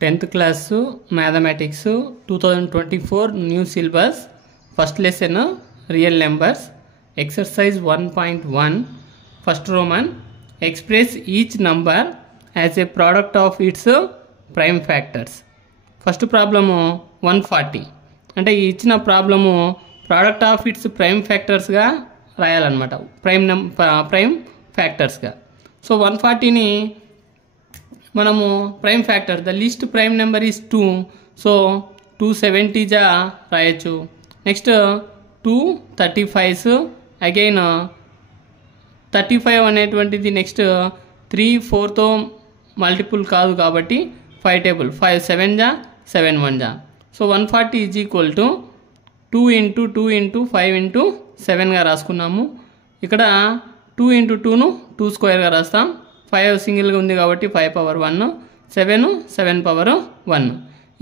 10th class mathematics 2024 new syllabus first lesson real numbers exercise 1.1 first Roman express each number as a product of its prime factors. First problem 140 అంటే ఇచ్చిన problem product of its prime ఫ్యాక్టర్స్గా రాయాలన్నమాట, prime ఫ్యాక్టర్స్గా. So 140ని మనము prime factor the least prime number is 2, so 270 రాయొచ్చు. Next 235 again 35 అనేటువంటిది next 3 4తో multiple కాదు కాబట్టి 5 table 5 7 7 1 so 140 is equal to 2 into 2 into 5 into 7గా రాసుకున్నాము. ఇక్కడ 2 ఇంటూ 2ను 2 స్క్వేర్గా రాస్తాం. 5 సింగిల్గా ఉంది కాబట్టి 5 పవర్ 1, 7 పవర్ 1.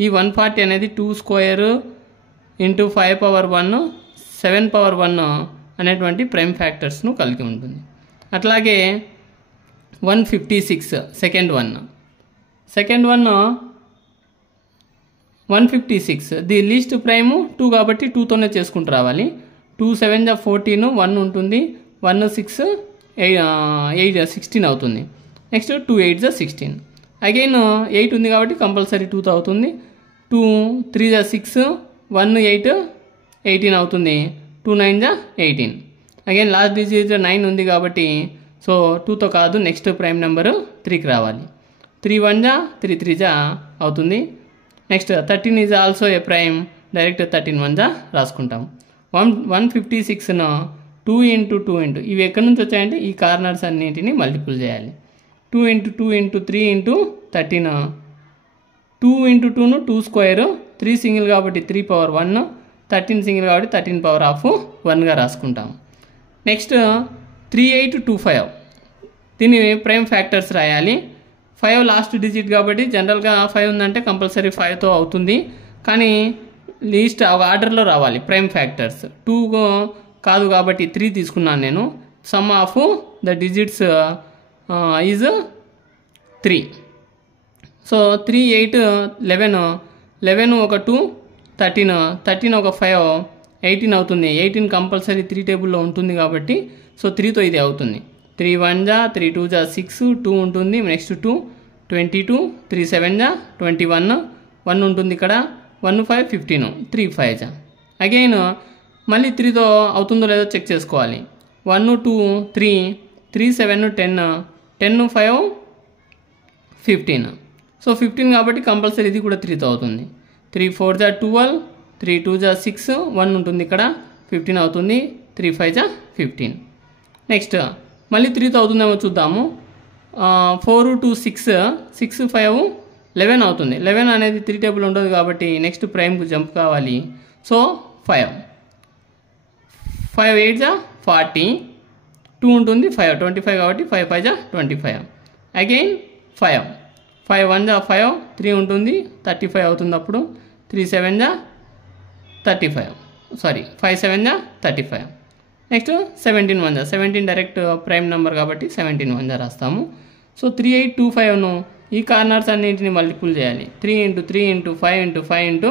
ఈ 140 అనేది 2 స్క్వేర్ ఇంటూ 5 పవర్ 1 7 పవర్ 1 అనేటువంటి ప్రైమ్ ఫ్యాక్టర్స్ను కలిగి ఉంటుంది. అట్లాగే 156 second one 156 the least prime 2 కాబట్టి 2తోనే చేసుకుంటూ రావాలి. 2 7 14 1 ఉంటుంది, 1 6 8 16 అవుతుంది. నెక్స్ట్ 2 8 16 అగైన్ 8 ఉంది కాబట్టి కంపల్సరీ 2తో అవుతుంది. 2 3 6 1 8 18 అవుతుంది. 2 9 18 అగైన్ లాస్ట్ డిజిట్ 9 ఉంది కాబట్టి సో 2తో కాదు, నెక్స్ట్ ప్రైమ్ నెంబర్ 3కి రావాలి. 3 1 3 3 అవుతుంది. Next 13 is also a prime, direct 13 1 రాసుకుంటాం. 156ను 2 ఇంటూ 2 ఇంటూ ఇవి ఎక్కడి నుంచి వచ్చాయంటే ఈ కార్నర్స్ అన్నింటినీ మల్టిపుల్ చేయాలి. 2 ఇంటూ 2 ఇంటూ 3 ఇంటూ 13 2 ఇంటూ 2ను 2 స్క్వేర్, 3 సింగిల్ కాబట్టి 3 పవర్ 1, 13 సింగిల్ కాబట్టి 13 పవర్ హాఫ్ 1గా రాసుకుంటాం. నెక్స్ట్ 3825 దీన్ని ప్రైమ్ ఫ్యాక్టర్స్ రాయాలి. 5 లాస్ట్ డిజిట్ కాబట్టి జనరల్గా 5 ఉందంటే కంపల్సరీ 5తో అవుతుంది, కానీ లీస్ట్ ఆర్డర్లో రావాలి ప్రైమ్ ఫ్యాక్టర్స్. 2 కాదు కాబట్టి 3 తీసుకున్నాను నేను. Some of the digits is 3. So 3 8 11 ఒక 2 13 ఒక 5 18 అవుతుంది. 18 కంపల్సరీ 3 టేబుల్లో ఉంటుంది కాబట్టి సో 3తో ఇది అవుతుంది. 3 1 3 2 6 2 ఉంటుంది. నెక్స్ట్ 2 22 3 7 21 1 ఉంటుంది ఇక్కడ 1 5 15 3 5 అగైన్ మళ్ళీ 3తో అవుతుందో లేదో చెక్ చేసుకోవాలి. 1 2 3 3 7 10 10 5 15 సో 15 కాబట్టి కంపల్సరీ ఇది కూడా 3తో అవుతుంది. 3 4 12 3 2 6 1 ఉంటుంది ఇక్కడ 15 అవుతుంది. 3 5 15 నెక్స్ట్ మళ్ళీ 3తో అవుతుందేమో చూద్దాము. 4 2 6 6 5 11 అవుతుంది. 11 అనేది 3 టేబుల్ ఉండదు కాబట్టి నెక్స్ట్ ప్రైమ్కు జంప్ కావాలి. సో 5 8 40 2 ఉంటుంది 5 25 కాబట్టి 5 5 25 అగైన్ 5 1 5 3 ఉంటుంది 35 అవుతుంది. అప్పుడు 3 7 35 sorry 5 7 35 next 17 1 17 direct prime number కాబట్టి 17 1 రాస్తాము. సో 3825ను ఈ కార్నర్స్ అన్నింటిని మల్టిపుల్ చేయాలి. 3 ఇంటూ 3 ఇంటూ 5 ఇంటూ 5 ఇంటూ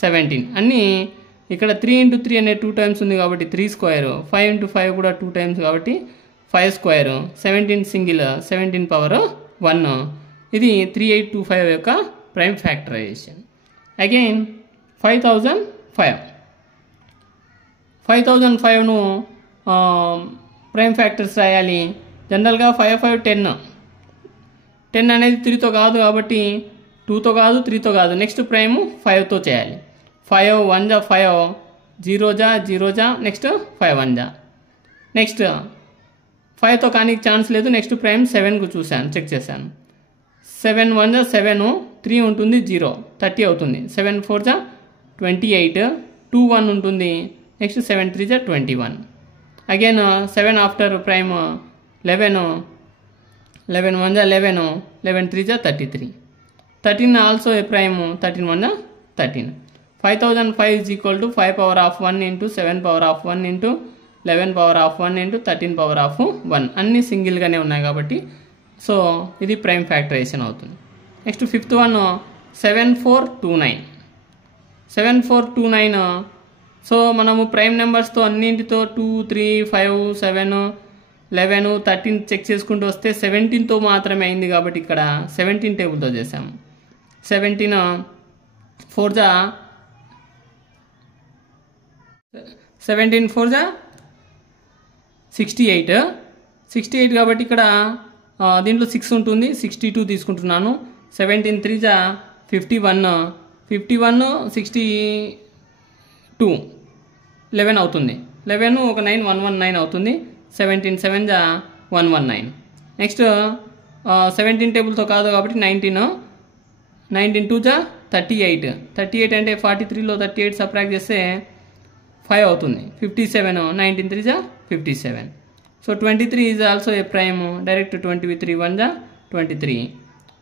17 అన్నీ ఇక్కడ 3 ఇంటూ 3 అనే 2 టైమ్స్ ఉంది కాబట్టి 3 స్క్వేర్, 5 ఇంటూ 5 కూడా 2 టైమ్స్ కాబట్టి 5 స్క్వేర్, 17 సింగిల్ 17 పవర్ 1. ఇది 3825 యొక్క ప్రైమ్ ఫ్యాక్టరైజేషన్. అగైన్ 5005ను ప్రైమ్ ఫ్యాక్టర్స్ రాయాలి. జనరల్గా 5 5 10 అనేది 3తో కాదు కాబట్టి 2తో కాదు 3తో కాదు, నెక్స్ట్ ప్రైమ్ 5తో చేయాలి. 5 1 5 0 0 నెక్స్ట్ 5 1 నెక్స్ట్ 5తో కానీ ఛాన్స్ లేదు. నెక్స్ట్ ప్రైమ్ 7కు చెక్ చేశాను. 7 1 7 3 ఉంటుంది 0 30 అవుతుంది. 7 4 28 2 1 ఉంటుంది. Next 7 3 21 again 7 after prime 11 1 11 11 3 33 13 also a prime 13 1 13 5005 is equal to 5 power of 1 into 7 power of 1 into 11 power of 1 into 13 power of 1 అన్నీ సింగిల్గానే ఉన్నాయి కాబట్టి సో ఇది ప్రైమ్ ఫ్యాక్టరైజేషన్ అవుతుంది. Next fifth one 7429. 7429 సో మనము ప్రైమ్ నెంబర్స్తో అన్నింటితో 2, 3, 5, 7, 11, 13 చెక్ చేసుకుంటూ వస్తే 17తో మాత్రమే అయింది కాబట్టి ఇక్కడ 17 టేబుల్తో చేసాము. 17 4 జా 68 కాబట్టి ఇక్కడ దీంట్లో 6 ఉంటుంది, 62 తీసుకుంటున్నాను. 17 3 జా 51 62 11 అవుతుంది. 11 ఒక 9 119 అవుతుంది. 17 7 జా 119. నెక్స్ట్ 17 టేబుల్తో కాదు కాబట్టి 19 2 జా 38 అంటే 43లో 38 సబ్ట్రాక్ట్ చేస్తే 5 అవుతుంది. 57 19 3 జా 57. So 23 is also a prime. Direct 23 1 జా 23.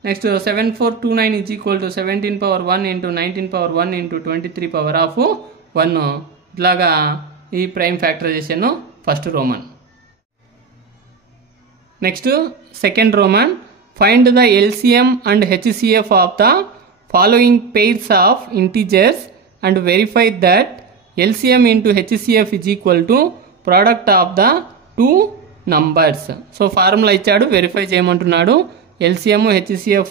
Next 7429 is equal to 17 power 1 into 19 power 1 into 23 power of 1. ఇట్లాగా ఈ prime factorization first Roman. Next second Roman, find the LCM and HCF of the following pairs of integers and verify that LCM into HCF is equal to product of the two numbers. So formula ఇచ్చాడు, verify చేయమంటున్నాడు. LCM HCF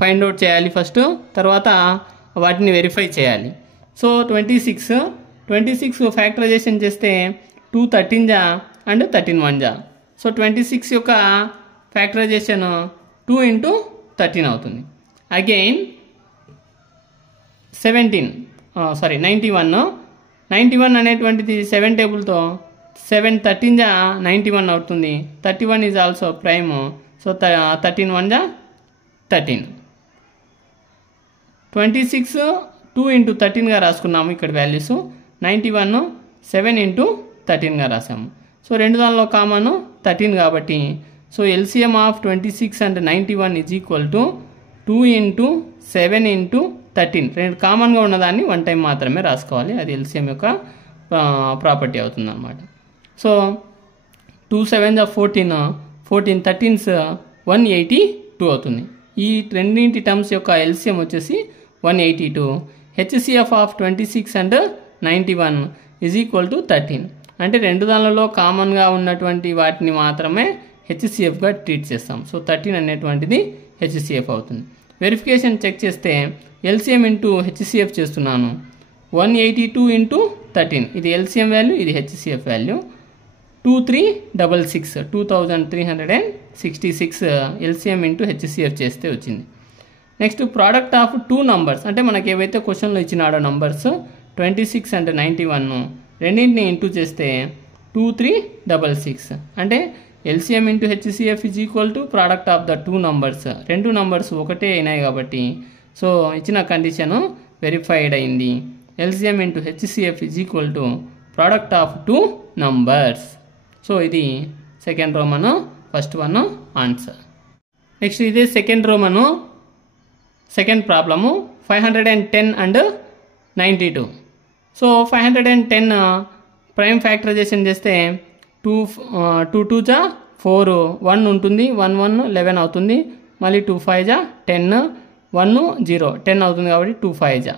find out చేయాలి first, తర్వాత వాటిని verify చేయాలి. So 26 factorisation చేస్తే 2 13 జా and 13 1 జా. So 26 యొక్క ఫ్యాక్టరైజేషన్ 2 ఇంటూ 13 అవుతుంది. అగైన్ 91 అనేటువంటిది 7 టేబుల్తో 7 13 జా 91 అవుతుంది. 31 ఈజ్ ఆల్సో ప్రైమ్. సో 13 1 జా 13. 26 2 ఇంటూ 13గా రాసుకున్నాము ఇక్కడ వాల్యూస్. 91 7 ఇంటూ 13గా రాసాము. సో రెండు దానిలో కామన్ 13 కాబట్టి so LCM of 26 and 91 is equal to 2 into 7 into 13. రెండు కామన్గా ఉన్నదాన్ని 1 టైం మాత్రమే రాసుకోవాలి. అది ఎల్సిఎం యొక్క ప్రాపర్టీ అవుతుంది అన్నమాట. సో 2 7 14 13s 182 అవుతుంది. ఈ రెండింటి టర్మ్స్ యొక్క ఎల్సిఎం వచ్చేసి 182. HCF of 26 and 91 is equal to 13. అంటే రెండు దానిలో కామన్గా ఉన్నటువంటి వాటిని మాత్రమే హెచ్సిఎఫ్గా ట్రీట్ చేస్తాం. సో 13 అనేటువంటిది హెచ్సిఎఫ్ అవుతుంది. వెరిఫికేషన్ చెక్ చేస్తే ఎల్సిఎం ఇంటూ హెచ్సిఎఫ్ చేస్తున్నాను. 182 ఇంటూ 13 ఇది ఎల్సిఎం వాల్యూ, ఇది HCF value. 2366 2366 LCM into HCF చేస్తే వచ్చింది. నెక్స్ట్ ప్రోడక్ట్ ఆఫ్ 2 నంబర్స్, అంటే మనకి ఏవైతే క్వశ్చన్లో ఇచ్చినాడో నంబర్స్ 26 అండ్ 91 రెండింటిని ఇంటూ చేస్తే 2366 అంటే LCM into HCF is equal to product of the 2 numbers. రెండు నంబర్స్ ఒకటే అయినాయి కాబట్టి సో ఇచ్చిన కండిషన్ వెరిఫైడ్ అయింది. LCM into HCF is equal to product of 2 numbers. So ఇది second Roman, first one answer. Next ఇదే second Roman, second problem 510 and 92. So 510 prime factorization చేస్తే 2 2 జా 4 1 ఉంటుంది, 1 1 11 అవుతుంది. మళ్ళీ 2 5 జా 10 1 0 10 అవుతుంది కాబట్టి 2 5 జా.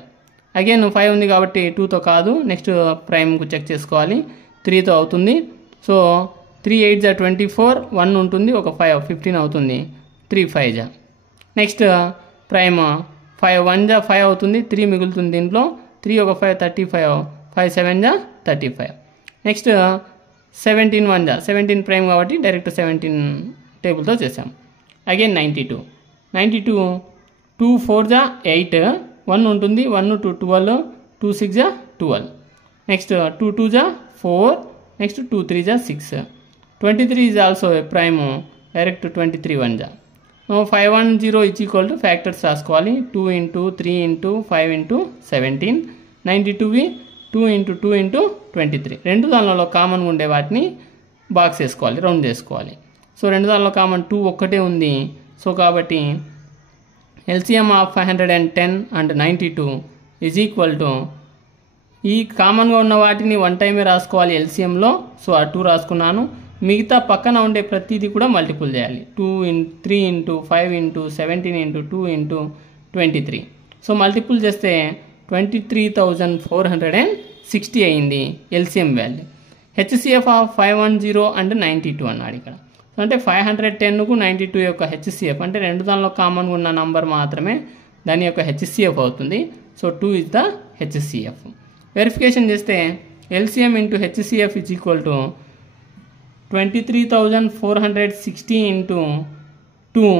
అగైన్ 5 ఉంది కాబట్టి 2తో కాదు, నెక్స్ట్ ప్రైమ్కు చెక్ చేసుకోవాలి. 3తో అవుతుంది. సో 3 8 జా 24 1 ఉంటుంది, ఒక 5 15 అవుతుంది. 3 5 జా. నెక్స్ట్ ప్రైమ్ 5 1 జా 5 అవుతుంది, 3 మిగులుతుంది దీంట్లో. 3 ఒక 5 35 5 7 జా 35. నెక్స్ట్ 17 1 జా 17 ప్రైమ్ కాబట్టి డైరెక్ట్ 17 టేబుల్తో చేసాం. అగైన్ 92 2 4 జా 8 1 ఉంటుంది, 1 2 12 2 6 జా 12. నెక్స్ట్ 2 2 జా 4 నెక్స్ట్ 2 3 జా 6. 23 is also a prime. Direct 23 1 జా. 510 ఈజ్ ఈక్వల్ టు ఫ్యాక్టర్స్ రాసుకోవాలి. 2 into 3 into 5 into 17. 92వి 2 into 2 into 23. రెండు దానిలో కామన్గా ఉండే వాటిని బాక్స్ వేసుకోవాలి, రౌండ్ చేసుకోవాలి. సో రెండు దానిలో కామన్ 2 ఒక్కటే ఉంది. సో కాబట్టి LCM of 510 and 92 is equal to ఈ కామన్గా ఉన్న వాటిని వన్ టైమే రాసుకోవాలి ఎల్సిఎంలో. సో ఆ 2 రాసుకున్నాను. మిగతా పక్కన ఉండే ప్రతిదీ కూడా మల్టిపుల్ చేయాలి. 3 into 5 into 17 into 2 into 23. So multiple చేస్తే 23,460 అయింది LCM value. HCF of 510 and 92 అన్నాడు ఇక్కడ. సో అంటే 510కు 92 యొక్క హెచ్సిఎఫ్ అంటే రెండు దానిలో కామన్గా ఉన్న నంబర్ మాత్రమే దాని యొక్క హెచ్సిఎఫ్ అవుతుంది. So 2 is the HCF. Verification చేస్తే LCM into HCF is equal to 23,460 into 2.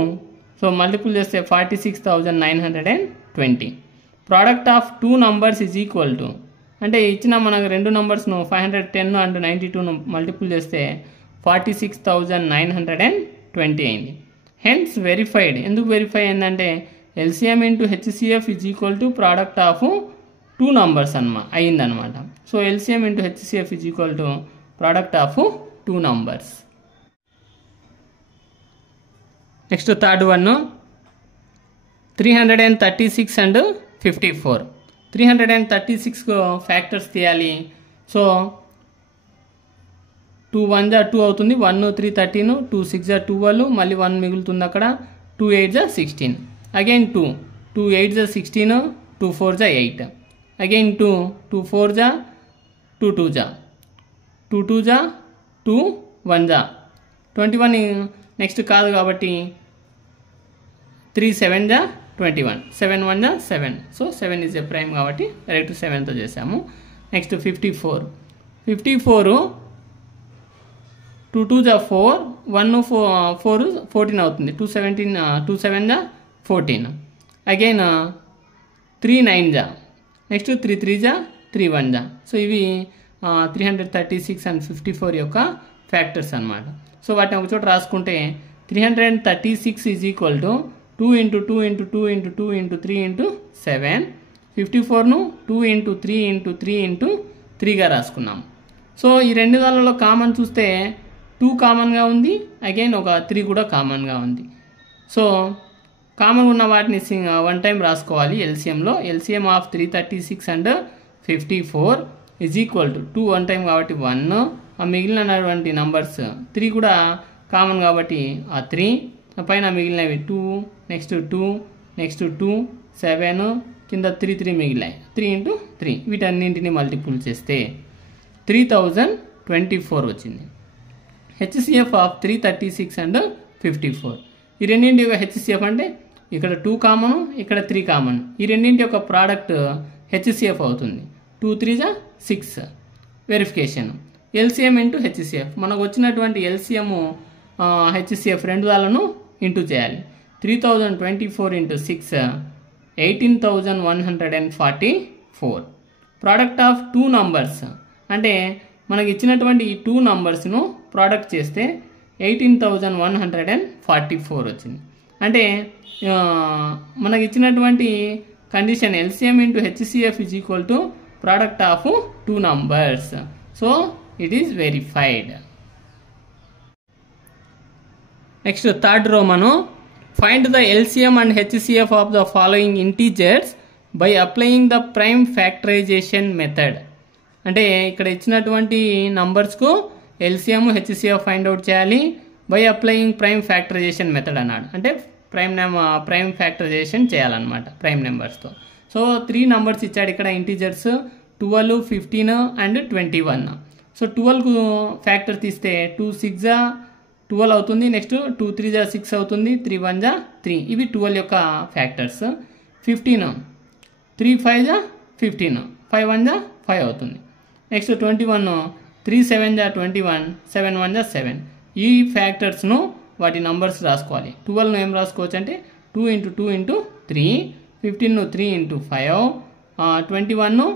So multiple చేస్తే 46,920. Product of 2 numbers is equal to అంటే ఇచ్చిన మనకు రెండు నంబర్స్ను 510 అండ్ 92ను మల్టిపుల్ చేస్తే 46,920 అయింది. Hence verified. ఎందుకు వెరిఫై అయిందంటే LCM into HCF is equal to product of 2 numbers అయిందనమాట. So LCM into HCF is equal to product of 2 numbers. Next third one 336 and 54. 336 factors తీయాలి. సో 2 1 జా 2 అవుతుంది. 1 3 13, 2 6 జా 12, మళ్ళీ 1 మిగులుతుంది అక్కడ. 2 8 జా 16, అగైన్ 2 2 8 జా 16, 2 4 జా 8, అగైన్ 2 2 4 జా 2 2 జా 2 2 జా 2 1 జా 21. నెక్స్ట్ కాదు కాబట్టి 3 7 జా 21, 7 1 జా 7. సో 7 ఈజ్ ఏ ప్రైమ్ కాబట్టి డైరెక్ట్ 7తో చేసాము. నెక్స్ట్ 54. 54 2 2 జా 4, 1 4 14 అవుతుంది. 2 7 జా 14, అగైన్ 3 9 జా, నెక్స్ట్ 3 3 జా 3 1 జా. సో ఇవి 336 అండ్ 54 యొక్క ఫ్యాక్టర్స్ అనమాట. సో వాటిని ఒక చోట రాసుకుంటే 336 is equal to 2 into 2 into 2 into 2 into 3 into 7. 54ను 2 ఇంటూ 3 ఇంటూ 3 ఇంటూ 3గా రాసుకున్నాం. సో ఈ రెండు దానిలో కామన్ చూస్తే 2 కామన్గా ఉంది, అగైన్ ఒక 3 కూడా కామన్గా ఉంది. సో కామన్ ఉన్న వాటిని వన్ టైం రాసుకోవాలి ఎల్సిఎంలో. LCM of 336 and 54 is equal to 2 one time కాబట్టి 1, ఆ మిగిలినటువంటి నంబర్స్ 3 కూడా కామన్ కాబట్టి ఆ 3, పైన మిగిలినవి 2, నెక్స్ట్ 2, నెక్స్ట్ 2, 7, కింద 3 3 మిగిలాయి. 3 ఇంటూ 3 వీటన్నింటిని మల్టిపుల్ చేస్తే 3024 వచ్చింది. HCF of 336 and 54. ఈ రెండింటి యొక్క హెచ్సిఎఫ్ అంటే ఇక్కడ 2 కామన్, ఇక్కడ 3 కామన్. ఈ రెండింటి యొక్క ప్రోడక్ట్ హెచ్సిఎఫ్ అవుతుంది. 2 3 జా 6. Verification LCM into HCF. మనకు వచ్చినటువంటి ఎల్సిఎం హెచ్సిఎఫ్ రెండు దాలను ఇంటూ చేయాలి. 3024 ఇంటూ 6 18,144. ప్రోడక్ట్ ఆఫ్ 2 నంబర్స్ అంటే మనకి ఇచ్చినటువంటి ఈ 2 నంబర్స్ను ప్రోడక్ట్ చేస్తే 18,144 వచ్చింది. అంటే మనకి ఇచ్చినటువంటి condition LCM into HCF is equal to product of 2 numbers. So it is verified. Next third row మనం find the LCM and HCF of the following integers by applying the prime factorization method. అంటే ఇక్కడ ఇచ్చినటువంటి నంబర్స్కు LCM HCF find out చేయాలి by applying prime factorization method అన్నాడు. అంటే prime factorization చేయాలన్నమాట prime నెంబర్స్తో. సో 3 నంబర్స్ ఇచ్చాడు ఇక్కడ ఇంటీజర్స్ 12, 15 అండ్ 21. సో 12కు ఫ్యాక్టర్ తీస్తే 2 6 జా 12 అవుతుంది. నెక్స్ట్ 2 3 జా 6 అవుతుంది. 3 1 జా 3. ఇవి 12 యొక్క ఫ్యాక్టర్స్. 15 3 5 జా 15, 5 1 జా 5 అవుతుంది. నెక్స్ట్ 21 3 7 జా 21, 7 1 జా 7. ఈ ఫ్యాక్టర్స్ను వాటి నంబర్స్ రాసుకోవాలి. 12ను ఏం రాసుకోవచ్చు అంటే 2 ఇంటూ 2 ఇంటూ 3, 15ను 3 ఇంటూ 5, 21ను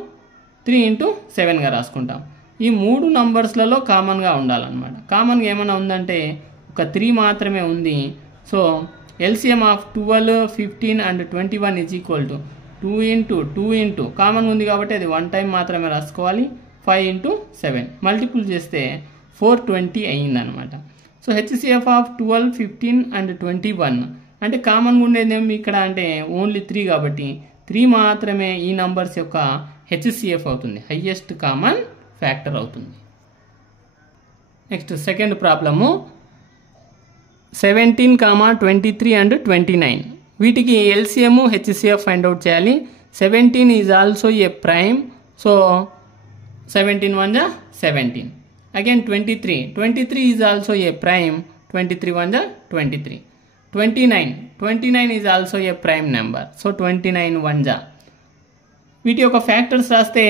3 ఇంటూ 7గా రాసుకుంటాం. ఈ 3 నంబర్స్లలో కామన్గా ఉండాలన్నమాట. కామన్గా ఏమైనా ఉందంటే ఒక 3 మాత్రమే ఉంది. So LCM of 12, 15 and 21 is equal to 2 into 2 into common ఉంది కాబట్టి అది వన్ టైం మాత్రమే రాసుకోవాలి. 5 ఇంటూ 7 మల్టిపుల్ చేస్తే 420 అయ్యిందనమాట. సో హెచ్సిఎఫ్ ఆఫ్ 12, 15 అండ్ 21 అంటే కామన్గా ఉండేది ఏమి ఇక్కడ అంటే ఓన్లీ 3 కాబట్టి 3 మాత్రమే ఈ నంబర్స్ యొక్క హెచ్సిఎఫ్ అవుతుంది, హైయెస్ట్ కామన్ ఫ్యాక్టర్ అవుతుంది. Next second problem 17, 23 and 29. వీటికి ఎల్సిఎం హెచ్సిఎఫ్ ఫైండ్ అవుట్ చేయాలి. 17 is also a prime, so 17 1 जा 17. Again 23 is also a prime, 23 1 जा 23. 29 is also a prime number, so 29 1 जा. వీటి యొక్క ఫ్యాక్టర్స్ రాస్తే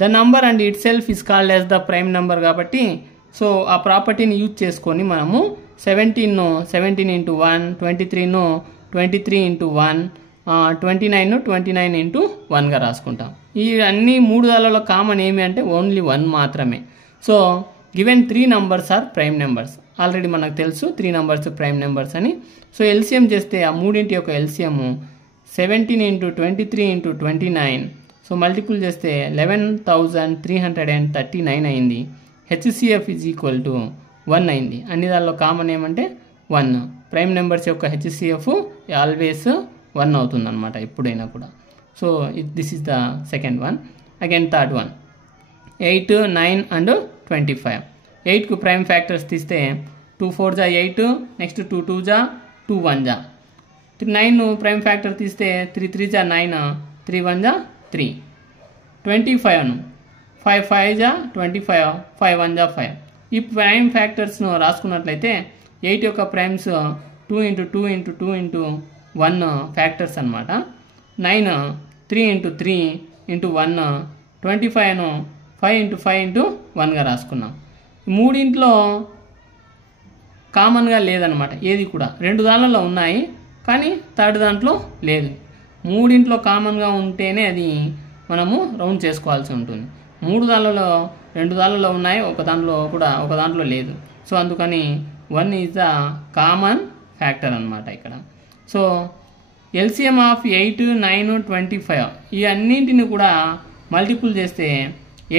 the number and it self is called as the prime number కాబట్టి so ఆ ప్రాపర్టీని యూజ్ చేసుకొని మనము 17ను 17 ఇంటూ 1, 23ను 23 ఇంటూ 1, 29ను 29 ఇంటూ 1గా రాసుకుంటాం. ఈ అన్ని 3 దానిలో కామన్ ఏమి అంటే ఓన్లీ 1 మాత్రమే. So given 3 numbers are prime numbers. Already మనకు తెలుసు 3 నంబర్స్ ప్రైమ్ నెంబర్స్ అని. సో ఎల్సిఎం చేస్తే ఆ మూడింటి యొక్క LCM 17 into 23 into 29, so multiple చేస్తే 11,339 అయింది. హెచ్సిఎఫ్ ఈజ్ ఈక్వల్ టు 1 అయింది. అన్ని దానిలో కామన్ ఏమంటే 1. ప్రైమ్ నెంబర్స్ యొక్క హెచ్సిఎఫ్ ఆల్వేస్ 1 అవుతుంది అనమాట ఎప్పుడైనా కూడా. So this is the second one. Again third one 8, 9 and 25. 8కు ప్రైమ్ ఫ్యాక్టర్స్ తీస్తే 2 4 जा 8, నెక్స్ట్ 2 2 जा 2 1 जा. 9 ప్రైమ్ ఫ్యాక్టర్ తీస్తే 3 3 जा 9, 3 1 जा 3. 25 5 5 जा 25, 5 1 जा 5. ఈ ప్రైమ్ ఫ్యాక్టర్స్ను రాసుకున్నట్లయితే 8 యొక్క primes 2 into 2 into 2 into 1 factors అనమాట. 9 3 ఇంటూ 3 ఇంటూ 1, 25ను 5 ఇంటూ 5 ఇంటూ 1గా రాసుకున్నాం. మూడింట్లో కామన్గా లేదనమాట ఏది కూడా. 2 దానిలో ఉన్నాయి కానీ థర్డ్ దాంట్లో లేదు. మూడింట్లో కామన్గా ఉంటేనే అది మనము రౌండ్ చేసుకోవాల్సి ఉంటుంది. 3 దానిలో 2 దానిలో ఉన్నాయి, ఒక దాంట్లో లేదు. సో అందుకని 1 ఈజ్ ద కామన్ ఫ్యాక్టర్ అనమాట ఇక్కడ. సో ఎల్సిఎం ఆఫ్ 8, 9, 25 ఈ అన్నింటిని కూడా మల్టిపుల్ చేస్తే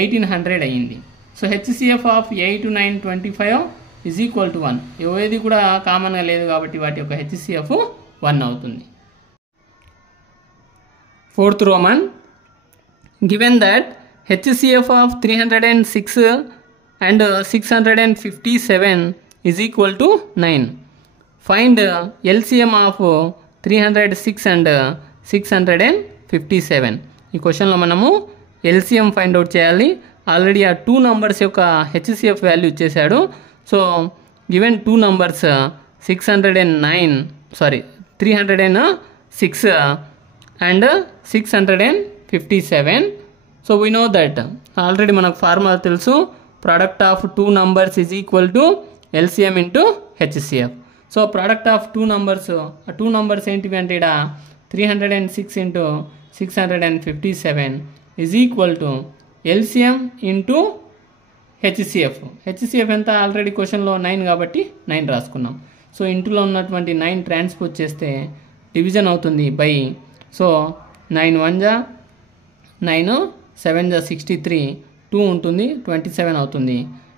1800 అయ్యింది. So HCF of 8, 9, 25 is equal to 1. ఏది కూడా కామన్గా లేదు కాబట్టి వాటి యొక్క హెచ్సిఎఫ్ 1 అవుతుంది. Fourth Roman, given that HCF of 306 and 657 is equal to 9. Find LCM of 306 and 657. ఈ క్వశ్చన్లో మనము LCM ఫైండ్ అవుట్ చేయాలి. ఆల్రెడీ ఆ 2 నంబర్స్ యొక్క HCF వాల్యూ ఇచ్చేసాడు. So given 2 numbers 306 and 657. So we know that already మనకు formula తెలుసు, product of 2 numbers is equal to LCM into HCF. So product of 2 numbers, ఆ 2 నంబర్స్ ఏంటివి అంటే ఇక్కడ 306 into 657 is equal to LCM into HCF. HCF ఎంత already క్వశ్చన్లో 9 కాబట్టి 9 రాసుకున్నాం. సో ఇంటూలో ఉన్నటువంటి 9 ట్రాన్స్పోజ్ చేస్తే డివిజన్ అవుతుంది బై. సో 9 1 जा 9, 7 जा 63, 2 ఉంటుంది 27 అవుతుంది.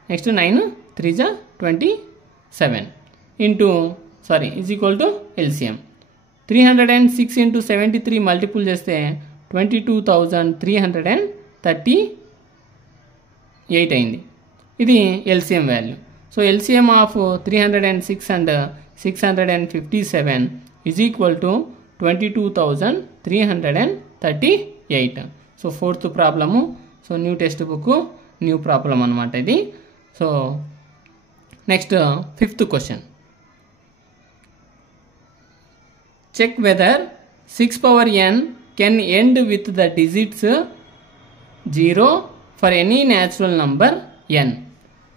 నెక్స్ట్ 9 3 जा 27 into is equal to LCM. 306 into 73 multiple చేస్తే 22,338 అయింది. ఇది LCM value. So LCM of 306 and 657 is equal to 22,338. So fourth problem. So new textbook new problem అనమాట ఇది. So next fifth question, check whether 6 power n can end with the digits 0 for any natural number n.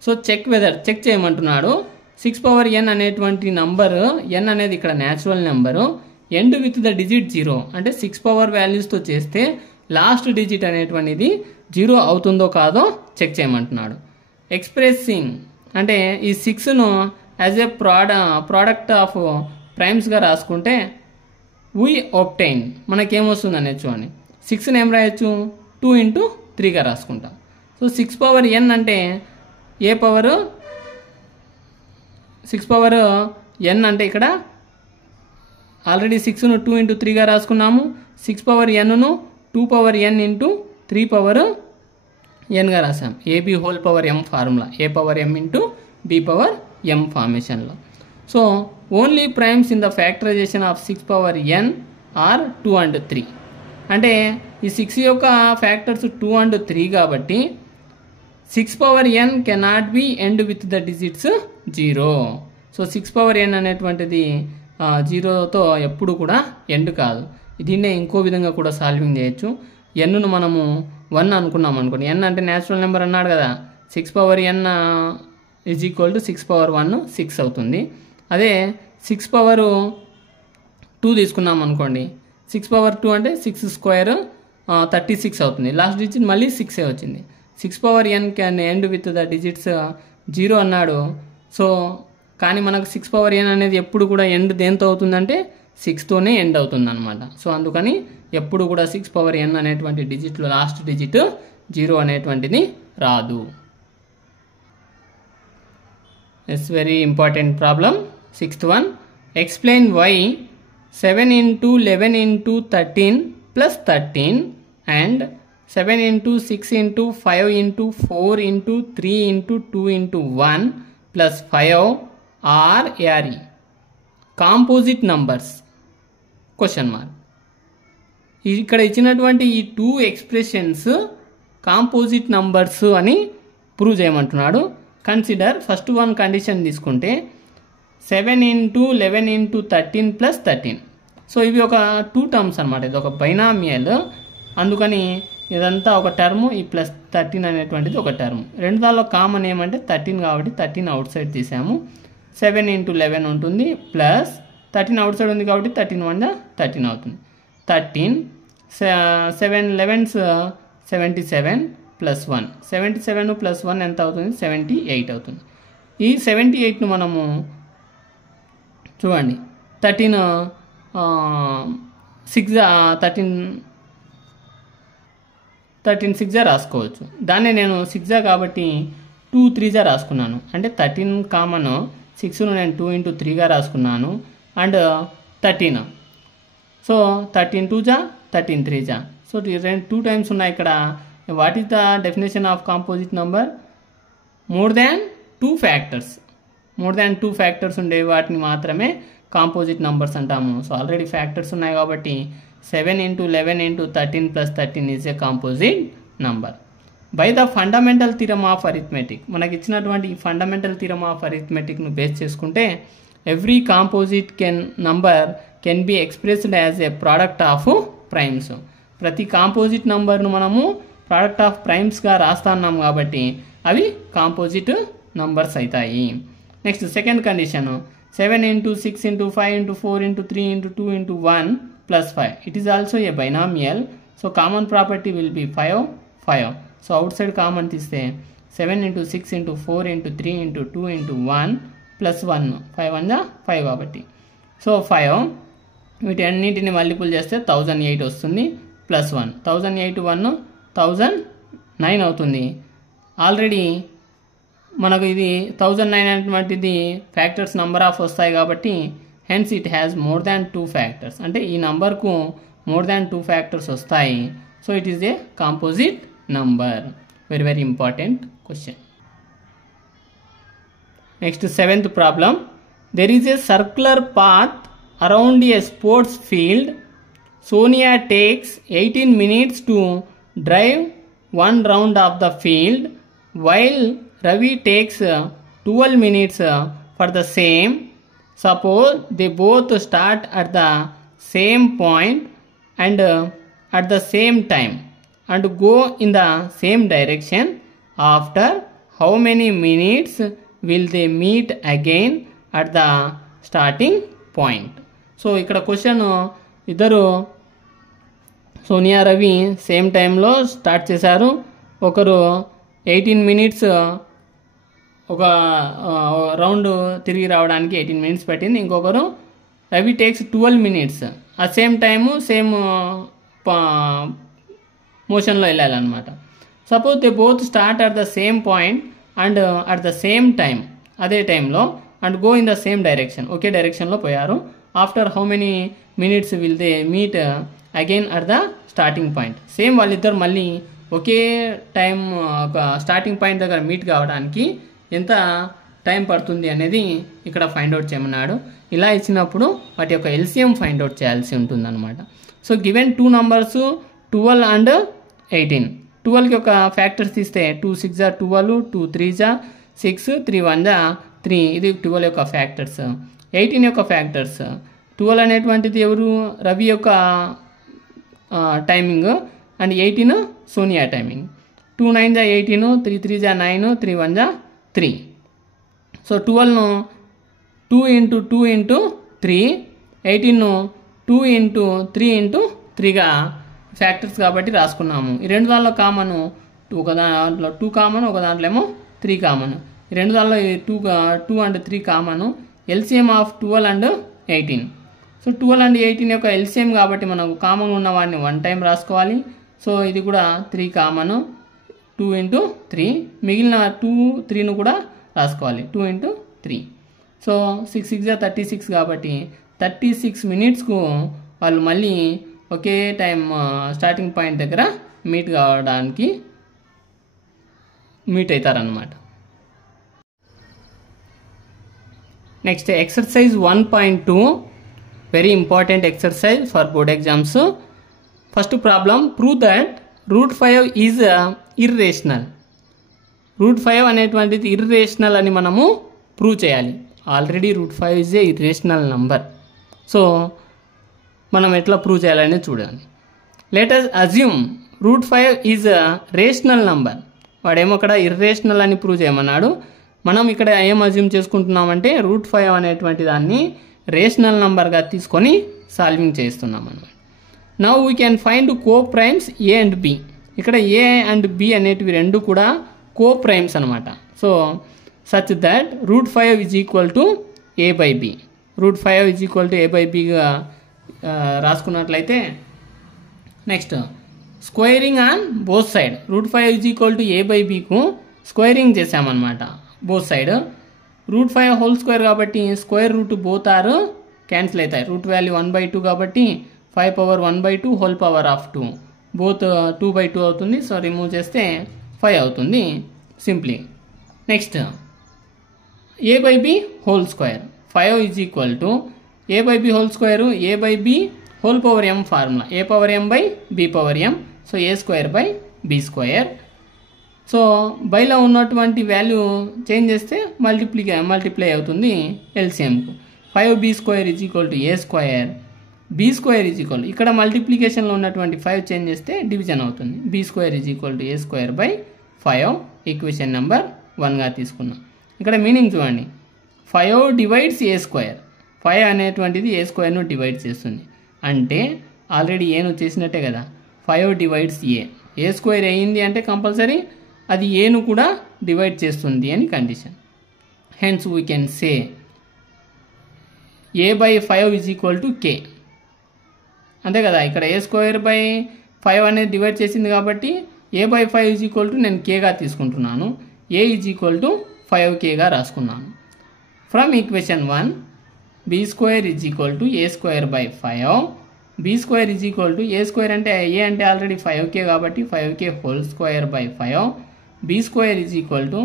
So check whether check చేయమంటున్నాడు. 6 power n అనేటువంటి number, n అనేది ఇక్కడ natural number, end with the digit 0 అంటే 6 power వాల్యూస్తో చేస్తే last digit అనేటువంటిది 0 అవుతుందో కాదో check చేయమంటున్నాడు. ఎక్స్ప్రెసింగ్ అంటే ఈ 6ను యాజ్ ఏ ప్రోడక్ట్ ఆఫ్ ప్రైమ్స్గా రాసుకుంటే వీ ఒబ్టైన్ మనకేమొస్తుంది అనేది చూడండి. 6ని ఏం రాయొచ్చు, 2 ఇంటూ 3గా రాసుకుంటాం. సో 6 power n అంటే ఏ పవర్, 6 power n అంటే ఇక్కడ ఆల్రెడీ 6ను 2 ఇంటూ 3గా రాసుకున్నాము. 6 power nను 2 power n ఇంటూ 3 పవర్ ఎన్గా రాసాం. A b whole power m formula, a power m into b power m ఫార్మేషన్లో. So only primes in the factorisation of 6 power n are 2 and 3. అంటే ఈ 6 యొక్క ఫ్యాక్టర్స్ 2 and 3 కాబట్టి 6 power n cannot be end with the digits 0. So 6 power n అనేటువంటిది 0తో ఎప్పుడు కూడా end కాదు. దీన్నే ఇంకో విధంగా కూడా సాల్వింగ్ చేయొచ్చు. ఎన్ను మనము 1 అనుకున్నాం అనుకోండి, ఎన్ అంటే న్యాచురల్ నెంబర్ అన్నాడు కదా, 6 power N is equal to 6 power 1 6 అవుతుంది. అదే 6 పవర్ 2 తీసుకున్నాం అనుకోండి, 6 పవర్ 2 అంటే 6 స్క్వేర్ 36 అవుతుంది. లాస్ట్ డిజిట్ మళ్ళీ 6 వచ్చింది. 6 power N can end with the digits 0 అన్నాడు. సో కానీ మనకు 6 పవర్ ఎన్ అనేది ఎప్పుడు కూడా ఎండ్ దేంతో అవుతుందంటే 6తోనే ఎండ్ అవుతుంది అనమాట. సో అందుకని ఎప్పుడు కూడా 6 పవర్ ఎన్ అనేటువంటి డిజిట్లో లాస్ట్ డిజిట్ 0 అనేటువంటిది రాదు. It's very important problem. 6th one, explain why 7 into 11 into 13 plus 13 and 7 into 6 into 5 into 4 into 3 into 2 into 1 plus 5 are composite numbers question mark. ఇక్కడ ఇచ్చినటువంటి ఈ 2 ఎక్స్ప్రెషన్స్ కాంపోజిట్ నంబర్స్ అని ప్రూవ్ చేయమంటున్నాడు. Consider first one condition తీసుకుంటే 7 into 11 into 13 plus 13. So ఇవి ఒక 2 terms అనమాట, ఇది ఒక బైనామియల్. అందుకని ఇదంతా ఒక టర్ము, ఈ ప్లస్ 13 అనేటువంటిది ఒక టర్మ్. రెండు దానిలో కామన్ ఏమంటే 13 కాబట్టి 13 అవుట్ సైడ్ తీసాము. 7 into 11 ఉంటుంది, ప్లస్ 13 అవుట్ సైడ్ ఉంది కాబట్టి 13 1 13 అవుతుంది. 13 7 11s 77 ప్లస్ 1, 77 ప్లస్ 1 ఎంత అవుతుంది? 78 అవుతుంది. ఈ 78ను మనము చూడండి 13 6 రాసుకోవచ్చు. దాన్ని నేను 6 కాబట్టి 2 3 రాసుకున్నాను. అంటే 13 కామన్, 6ను నేను 2 into 3గా రాసుకున్నాను. And 13, so 13 2 13 3. సో 2 టైమ్స్ ఉన్నాయి ఇక్కడ. What is the definition of composite number? More than 2 factors. More than 2 factors ఉండే వాటిని మాత్రమే కాంపోజిట్ నంబర్స్ అంటాము. సో ఆల్రెడీ ఫ్యాక్టర్స్ ఉన్నాయి కాబట్టి 7 into 11 into 13 plus 13 is a composite number. By the fundamental theorem of arithmetic, మనకి ఇచ్చినటువంటి ఈ fundamental theorem of అరిథమెటిక్ను base చేసుకుంటే every composite number can be expressed as a product of primes. ప్రతి composite నంబర్ను మనము product of ప్రైమ్స్గా రాస్తున్నాం కాబట్టి అవి కాంపోజిట్ నంబర్స్ అవుతాయి. Next second condition, 7 into 6 into 5 into 4 into 3 into 2 into 1 plus 5. It is also a binomial. So common property will be 5 5. So outside common తీస్తే 7 into 6 into 4 into 3 into 2 into 1 plus 1, 5 1 5 కాబట్టి. So 5 వీటి అన్నింటిని multiple చేస్తే 1008 వస్తుంది, plus 1 1008 1 1009 అవుతుంది. Already మనకు ఇది 1009 అనేటువంటిది ఫ్యాక్టర్స్ నంబర్ ఆఫ్ వస్తాయి కాబట్టి hence it has more than 2 factors. అంటే ఈ నంబర్కు మోర్ దాన్ 2 ఫ్యాక్టర్స్ వస్తాయి. So it is a composite number. Very very important question. Next 7th problem. There is a circular path around a sports field. Sonia takes 18 minutes to drive 1 round of the field while Ravi takes 12 minutes for the same. Suppose they both start at the same point and at the same time and go in the same direction. After how many minutes will they meet again at the starting point? So ikkada question, ఇద్దరు Sonia Ravi same టైంలో start చేశారు. ఒకరు 18 minutes ఒక round తిరిగి రావడానికి 18 minutes పట్టింది. ఇంకొకరు Ravi takes 12 minutes. ఆ సేమ్ టైము సేమ్ మోషన్లో వెళ్ళాలన్నమాట. Suppose they both start at the same point and at the same time, అదే టైంలో, and go in the same direction, ఒకే డైరెక్షన్లో పోయారు. After how many minutes will they meet again at the starting point? Same వాళ్ళిద్దరు మళ్ళీ ఒకే time ఒక starting point దగ్గర మీట్ కావడానికి ఎంత టైం పడుతుంది అనేది ఇక్కడ ఫైండ్ అవుట్ చేయమన్నాడు. ఇలా ఇచ్చినప్పుడు వాటి యొక్క ఎల్సిఎం ఫైండ్ అవుట్ చేయాల్సి ఉంటుంది అనమాట. So given 2 numbers 12 and 18. 12కి ఒక ఫ్యాక్టర్స్ తీస్తే 2 6 జా 12, 2 3 జా 6, 3 1 జా 3. ఇది 12 యొక్క ఫ్యాక్టర్స్. 18 యొక్క ఫ్యాక్టర్స్ 12 అనేటువంటిది ఎవరు, రవి యొక్క టైమింగ్, అండ్ 18 సోనియా టైమింగ్. 2 9 జా 18, 3 3 జా 9, 3 1 జా 3. సో 12ను 2 ఇంటూ 2 ఇంటూ 3, 18ను 2 ఇంటూ 3 ఇంటూ 3గా ఫ్యాక్టర్స్ కాబట్టి రాసుకున్నాము. ఈ రెండు దానిలో కామన్, ఒక దాంట్లో 2 కామన్, ఒక దాంట్లో ఏమో 3 కామన్. ఈ రెండు దానిలో 2 and 3 common. LCM of 12 and 18. So 12 and 18 యొక్క ఎల్సిఎం కాబట్టి మనకు కామన్ ఉన్న వాడిని 1 టైం రాసుకోవాలి. సో ఇది కూడా 3 కామన్, 2 ఇంటూ 3. మిగిలిన 2 3ను కూడా రాసుకోవాలి, 2 ఇంటూ 3. సో 6 6 జా 36 కాబట్టి 36 మినిట్స్కు వాళ్ళు మళ్ళీ ఒకే టైం స్టార్టింగ్ పాయింట్ దగ్గర మీట్ కావడానికి మీట్ అవుతారనమాట. Next exercise 1.2, very important exercise for board exams. First problem, prove that √5 is irrational. √5 అనేటువంటిది ఇర్రేషనల్ అని మనము ప్రూవ్ చేయాలి. Already √5 is a irrational number. So మనం ఎట్లా ప్రూవ్ చేయాలని చూడాలి. Let us assume √5 is a rational number. వాడేమో అక్కడ ఇర్రేషనల్ అని ప్రూవ్ చేయమన్నాడు. మనం ఇక్కడ ఏం అజ్యూమ్ చేసుకుంటున్నామంటే √5 అనేటువంటి దాన్ని రేషనల్ నంబర్గా తీసుకొని సాల్వింగ్ చేస్తున్నాం అన్నమాట. Now we can find coprimes A and b. ఇక్కడ ఏ అండ్ బి అనేటివి రెండు కూడా కో ప్రైమ్స్ అనమాట. So such that √5 is equal to a/b. √5 is equal to a/bగా రాసుకున్నట్లయితే, next squaring on both side. √5 is equal to a/bకు squaring చేసామన్నమాట both side. √5 whole square కాబట్టి square root both are cancel అవుతాయి. రూట్ వాల్యూ 1/2 కాబట్టి 5 power 1/2 whole power of 2, both 2/2 అవుతుంది. So remove చేస్తే 5 అవుతుంది simply. Next a/b whole square. 5 is equal to a/b whole square, a/b whole power m formula, a power m by b power m. So a square by b square. So బైలో ఉన్నటువంటి value change చేస్తే multiply అవుతుంది ఎల్సిఎంకు. 5b square is equal to a square, b square is equal, ఇక్కడ మల్టిప్లికేషన్లో ఉన్నటువంటి 5 change చేస్తే division అవుతుంది. b square is equal to a square by 5 equation number 1గా తీసుకున్నాం. ఇక్కడ మీనింగ్ చూడండి, 5 డివైడ్స్ a స్క్వేర్. 5 అనేటువంటిది a స్క్వేర్ను డివైడ్ చేస్తుంది. అంటే ఆల్రెడీ ఏను చేసినట్టే కదా. 5 డివైడ్స్ a స్క్వేర్ అయ్యింది అంటే కంపల్సరీ అది ఏను కూడా డివైడ్ చేస్తుంది అని condition. Hence we can say a/5 is equal to k. అంతే కదా, ఇక్కడ a స్క్వేర్ బై 5 అనేది డివైడ్ చేసింది కాబట్టి a/5 ఈజ్ ఈక్వల్ టు నేను kగా తీసుకుంటున్నాను. a ఈజ్ ఈక్వల్ టు 5kగా రాసుకున్నాను. From equation 1, b square is equal to a square by 5, b square is equal to a square అంటే a అంటే ఆల్రెడీ 5k కాబట్టి 5k whole square by 5, b square is equal to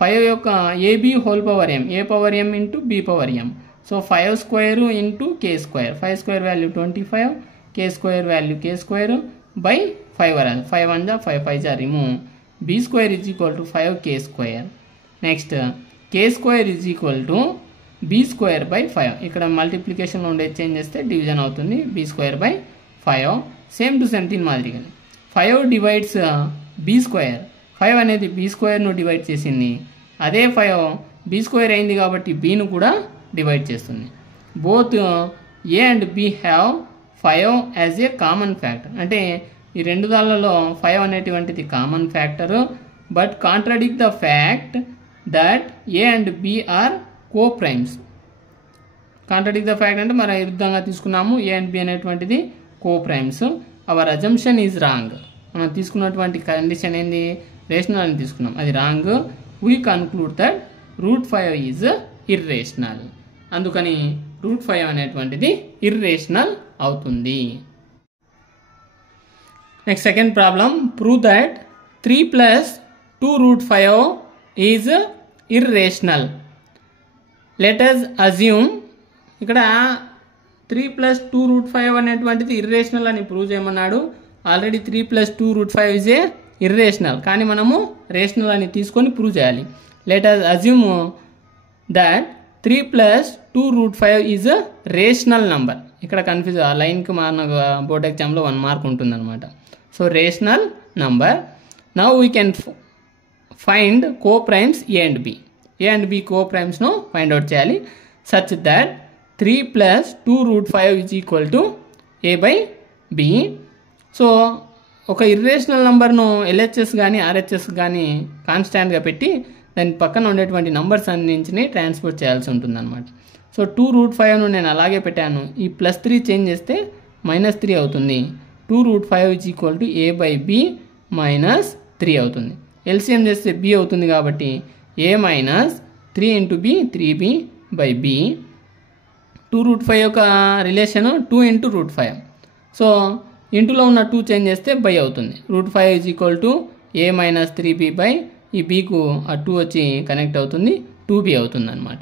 5 యొక్క ab whole power m, a power m into b power m. So 5 square into k square, 5 square value 25, k square value k square by 5 వరాలి. 5 1 జా 5 5 జా remove. b square is equal to 5k square. Next k square is equal to b square by 5. ఇక్కడ మల్టిప్లికేషన్లో ఉండే change చేస్తే division అవుతుంది. b square by 5 same to same దీని మాదిరిగానే 5 divides b square. 5 అనేది b స్క్వేర్ను divide చేసింది. అదే 5 b స్క్వేర్ అయింది కాబట్టి bను కూడా డివైడ్ చేస్తుంది. Both a and b have 5 as a common factor. అంటే ఈ రెండు దాళ్ళలో 5 అనేటువంటిది common factor. But contradict the fact that a and b are coprimes. Contradict the fact అంటే మనం విరుద్ధంగా తీసుకున్నాము, a అండ్ b అనేటువంటిది coprimes. Our assumption is wrong. మనం తీసుకున్నటువంటి కండిషన్ ఏంది, రేషనల్ అని తీసుకున్నాం, అది wrong. We conclude that √5 is irrational. అందుకని √5 అనేటువంటిది ఇర్రేషనల్ అవుతుంది. Next second problem, prove that 3 plus 2 root 5 is irrational. Let us assume ఇక్కడ 3 plus 2 root 5 అనేటువంటిది ఇర్రేషనల్ అని ప్రూవ్ చేయమన్నాడు. Already 3 plus 2 root 5 is a irrational, కానీ మనము రేషనల్ అని తీసుకొని ప్రూవ్ చేయాలి. Let us assume that 3 plus 2 root 5 is a rational number. ఇక్కడ కన్ఫ్యూజ్, ఆ లైన్కి మన బోర్డ్ ఎగ్జామ్లో 1 మార్క్ ఉంటుందన్నమాట. So rational number. Now we can find coprimes A and b. A and b కో ప్రైమ్స్ను ఫైండ్ అవుట్ చేయాలి. Such that 3 plus 2 root 5 is equal to a by b. So ఒక irrational నంబర్ను LHS కానీ RHS కానీ కాన్స్టాంట్గా పెట్టి దాని పక్కన ఉండేటువంటి నంబర్స్ అన్నింటిని ట్రాన్స్పోర్ట్ చేయాల్సి ఉంటుందన్నమాట. సో 2 root 5ను నేను అలాగే పెట్టాను. ఈ +3 చేంజ్ చేస్తే -3 అవుతుంది. 2 root 5 is equal to a by b -3 అవుతుంది. ఎల్సిఎం చేస్తే b అవుతుంది కాబట్టి a minus 3 into b 3b by b. 2 root 5 యొక్క రిలేషన్ 2 into root 5. సో ఇంటులో ఉన్న 2 చేంజ్ చేస్తే బై అవుతుంది. root 5 is equal to a minus 3b by ఈ bకు ఆ 2 వచ్చి కనెక్ట్ అవుతుంది, 2b అవుతుంది అనమాట.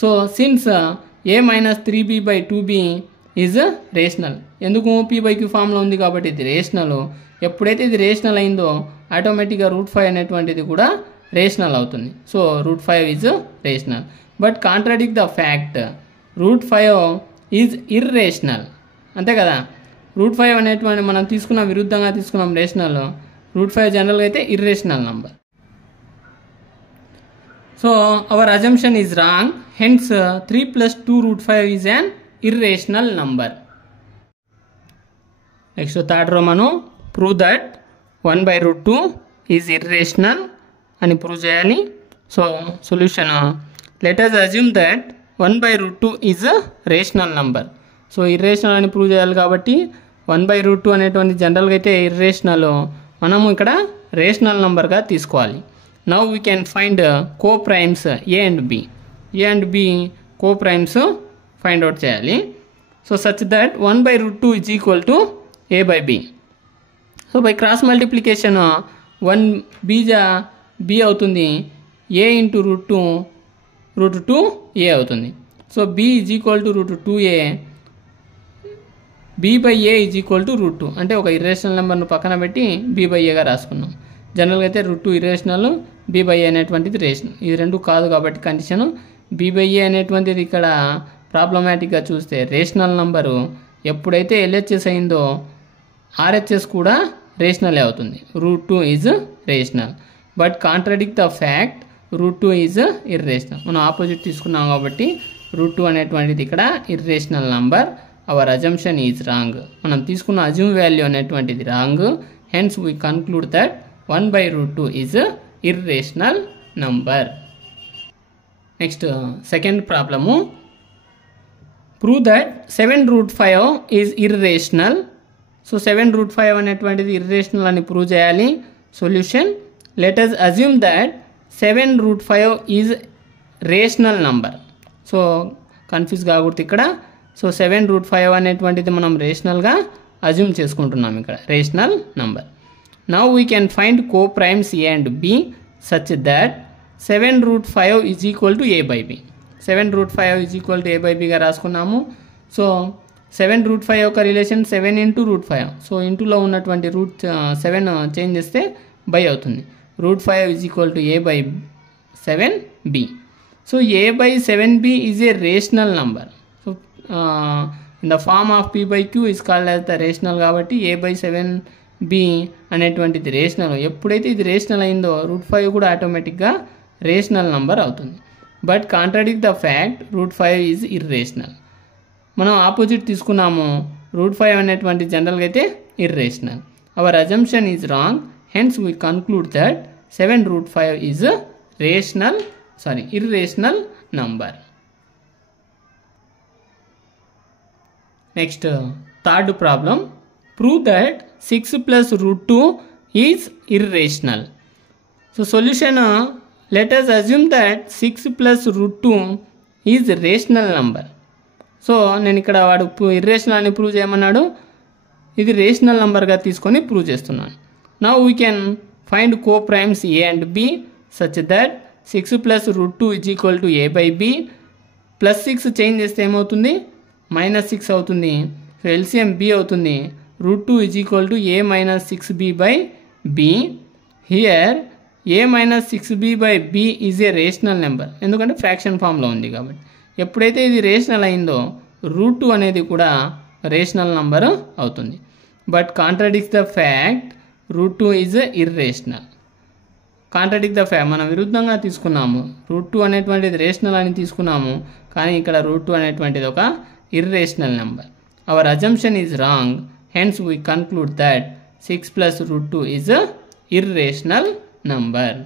So since a minus 3b by 2b is rational. ఎందుకు p/q ఫామ్లో ఉంది కాబట్టి ఇది రేషనల్. ఎప్పుడైతే ఇది రేషనల్ అయిందో ఆటోమేటిక్గా root 5 అనేటువంటిది కూడా రేషనల్ అవుతుంది. So root 5 is rational. But contradict the fact root 5 is irrational. అంతే కదా, root 5 అనేటువంటి మనం తీసుకున్న విరుద్ధంగా తీసుకున్నాం రేషనల్. root 5 జనరల్గా అయితే irrational number. So our assumption is wrong. Hence 3 plus 2 root 5 is an irrational number. Next third row మనం ప్రూవ్ దట్ 1/√2 ఈజ్ ఇర్రేషనల్ అని ప్రూవ్ చేయాలి. So solution, let us assume that 1/√2 is a rational number. So irrational అని prove చేయాలి కాబట్టి 1/√2 అనేటువంటి జనరల్గా అయితే irrational, మనము ఇక్కడ రేషనల్ నంబర్గా తీసుకోవాలి. Now we can find coprimes A and b. A and b coprimes find out చేయాలి. So such that 1/√2 is equal to a by b. So by cross multiplication 1 b అవుతుంది, a into √2 a అవుతుంది. So b is equal to √2a, b/a is equal to √2. అంటే ఒక irrational నెంబర్ను పక్కన పెట్టి b/aగా రాసుకున్నాం. జనరల్గా అయితే √2 ఇర్రేషనల్, b/a అనేటువంటిది రేషనల్. ఇది రెండు కాదు కాబట్టి కండిషను. b/a అనేటువంటిది ఇక్కడ ప్రాబ్లమాటిక్గా చూస్తే రేషనల్ నంబరు ఎప్పుడైతే ఎల్హెచ్ఎస్ అయిందో ఆర్హెచ్ఎస్ కూడా రేషనలే అవుతుంది. √2 is rational. But contradict the fact √2 is irrational. మనం ఆపోజిట్ తీసుకున్నాం కాబట్టి √2 అనేటువంటిది ఇక్కడ irrational number. Hour assumption is wrong. మనం తీసుకున్న అజ్యూమ్ వాల్యూ అనేటువంటిది wrong. Hence we conclude that 1/√2 is irrational number. Next second problem, prove that 7√5 is irrational. So 7√5 అనేటువంటిది irrational అని ప్రూవ్ చేయాలి. Solution, let us assume that 7√5 is rational number. So confuse కాకూడదు ఇక్కడ. So 7√5 అనేటువంటిది మనం రేషనల్గా assume చేసుకుంటున్నాం ఇక్కడ, rational number. Now we can find coprimes A and B such that 7√5 is equal to a by b. 7√5 is equal to a by b గా రాసుకున్నాము. So 7√5 యొక్క relation 7 into √5. So ఇంటూలో ఉన్నటువంటి √7 change చేస్తే by అవుతుంది. √5 is equal to a by 7b. So a by 7b is a rational number. So in the form of p/q is called as the rational కాబట్టి a by 7b అనేటువంటిది rational. ఎప్పుడైతే ఇది rational అయిందో √5 కూడా ఆటోమేటిక్గా rational number అవుతుంది. But contradict the fact √5 is irrational. మనం opposite తీసుకున్నాము, √5 అనేటువంటి జనరల్గా అయితే irrational. Hour assumption is wrong. Hence we conclude that 7√5 is irrational number. Next third problem, prove that 6 plus √2 is irrational. So solution, let us assume that 6 plus √2 is rational number. So నేను ఇక్కడ వాడు irrational అని prove చేయమన్నాడు, ఇది rational నంబర్గా తీసుకొని prove చేస్తున్నాను. Now we can find coprimes A and B such that 6 plus root 2 is equal to A by B. Plus 6 change చేస్తే ఏమవుతుంది, -6 అవుతుంది. సో ఎల్సిఎం బి అవుతుంది. Root 2 is equal to A minus 6b by B. Here A minus 6b by B is a rational number, ఎందుకంటే fraction ఫామ్లో ఉంది కాబట్టి. ఎప్పుడైతే ఇది రేషనల్ అయిందో రూట్ 2 అనేది కూడా రేషనల్ నంబర్ అవుతుంది. But contradicts the fact root 2 is irrational. Contradict the fact, మనం విరుద్ధంగా తీసుకున్నాము. రూట్ 2 అనేటువంటిది రేషనల్ అని తీసుకున్నాము, కానీ ఇక్కడ రూట్ 2 అనేటువంటిది ఒక irrational number. Hour assumption is wrong, hence we conclude that 6 plus root 2 is irrational number.